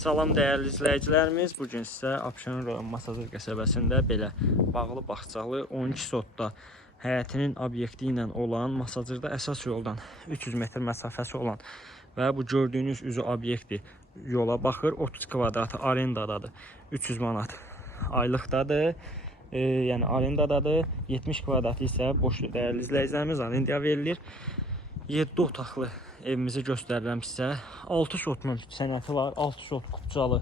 Salam dəyərli izləyicilərimiz. Bu gün sizə Abşeron rayon Masazır qəsəbəsində belə bağlı bağçalı 12 sotda həyətinin obyekti ilə olan Masazırda əsas yoldan 300 metr məsafəsi olan və bu gördüyünüz üzü obyekti yola baxır. 30 kvadratı arendadadır. 300 manat aylıqdadır. E, yəni arendadadır. 70 kvadratı isə boş dəyərli izləyicilərimiz arendaya verilir. 7 otaqlı evimizi göstərirəm sizə. 6 sotun sənəti var. 6 sot kupçalı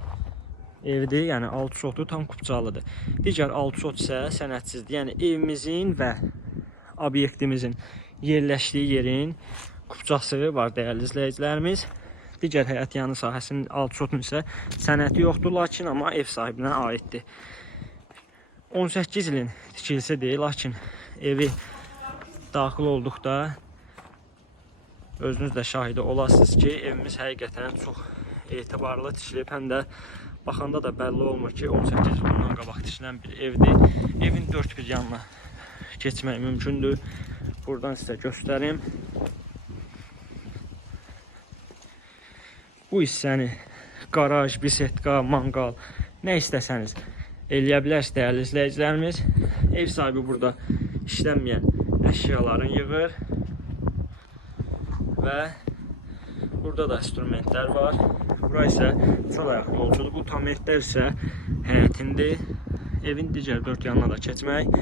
evdir. Yəni 6 sotu tam kupçalıdır. Digər 6 sot isə sənətsizdir. Yəni evimizin və obyektimizin yerləşdiyi yerin kupçası var dəyərli izləyicilərimiz. Digər həyət yanı sahəsinin 6 sotun isə sənəti yoxdur, lakin amma ev sahibinə aiddir. 18 ilin tikilisidir, lakin evi daxil olduqda özünüz də şahidi olasınız ki, evimiz həqiqətən çox etibarlı tikilib, həm də baxanda da bəlli olmur ki, 18 il bundan qabaq tikilən bir evdir. Evin dörd bir yanına keçmək mümkündür. Buradan sizə göstərim. Bu hissəni qaraj, bisetka, manqal, nə istəsəniz eləyə bilərsiniz dəyərli izləyicilərimiz. Ev sahibi burada işlənməyən əşyaların yığır və burada da instrumentlər var. Bura isə sol ayaq yolcudur. Bu tamentlər isə həyətindir. Evin digər dörd yanına da keçmək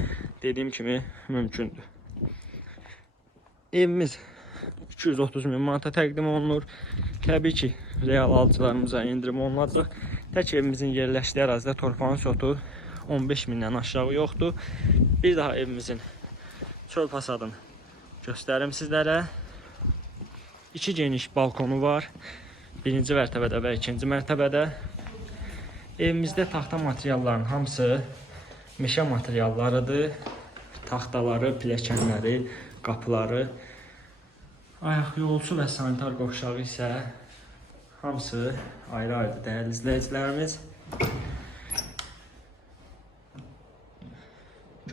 dediyim kimi mümkündür. Evimiz 230 min manata təqdim olunur. Təbii ki, real alıcılarımıza endirim olunacaq. Tək evimizin yerləşdiyi ərazidə torpağın sotu 15 mindən aşağı yoxdur. Bir daha evimizin çöl fasadını göstərim sizlərə. İki geniş balkonu var. Birinci mərtəbədə və ikinci mərtəbədə. Evimizdə taxta materialların hamısı meşə materiallarıdır. Taxtaları, pilləkənləri, qapıları, ayaq yolçu və sanitar qovşağı isə hamısı ayrı-ayrı dəyərli izləyicilərimiz.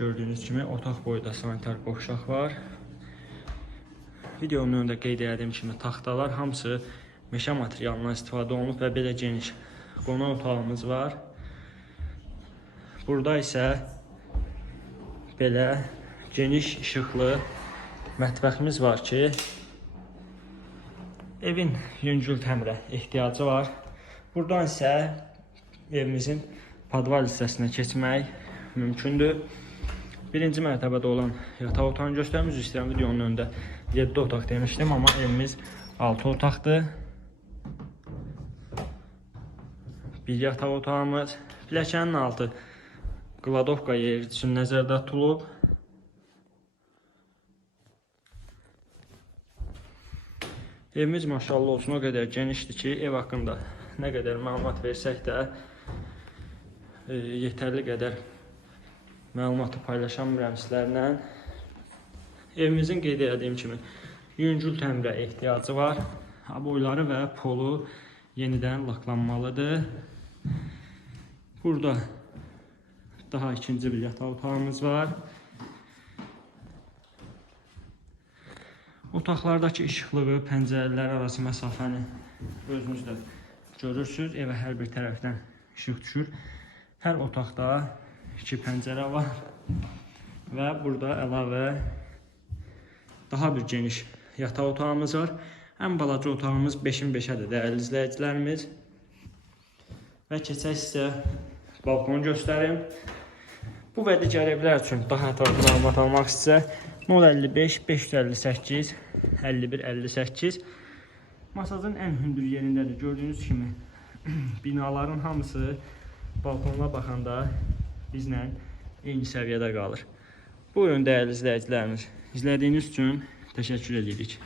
Gördüyünüz kimi otaq boyu da sanitar qovşaq var. Videonun önündə qeyd etdiyim kimi taxtalar hamısı meşə materialından istifadə olunub və belə geniş qonaq otağımız var. Burada isə belə geniş işıqlı mətbəximiz var ki, evin yüngül təmirə ehtiyacı var. Buradan isə evimizin podval hissəsinə keçmək mümkündür. Birinci mərtəbədə olan yataq otağını göstərmək istəyirəm videonun önündə 7 otaq demişdim, amma evimiz 6 otaqdır. Bir yataq otağımız, pilləkənin altı qladovka yeri üçün nəzərdə tutulub. Evimiz maşallah olsun o qədər genişdir ki, ev haqqında nə qədər məlumat versək də e, yetərli qədər məlumatı paylaşamıram sizlərlə. Evimizin qeyd etdiyim kimi yüngül təmirə ehtiyacı var. Boyları və polu yenidən laklanmalıdır. Burada daha ikinci bir yataq otağımız var. Otaqlardakı işıqlığı, pəncərələr arası məsafəni özünüz də görürsüz. Evə hər bir tərəfdən işıq düşür. Hər otaqda iki pəncərə var və burada əlavə daha bir geniş yataq otağımız var. Ən balaca otağımız 5-in 5-ədir dəyərli izləyicilərimiz. Və balkonu göstərim. Bu və digər evlər üçün daha ətraflı məlumat almaq istəsə 055 558 51 58 Masajın ən hündür yerindədir. Gördüyünüz kimi binaların hamısı balkonuna baxanda bizlə eyni səviyyədə qalır. Buyurun dəyərli izləyicilərimiz. İzlədiyiniz üçün təşəkkür edirik.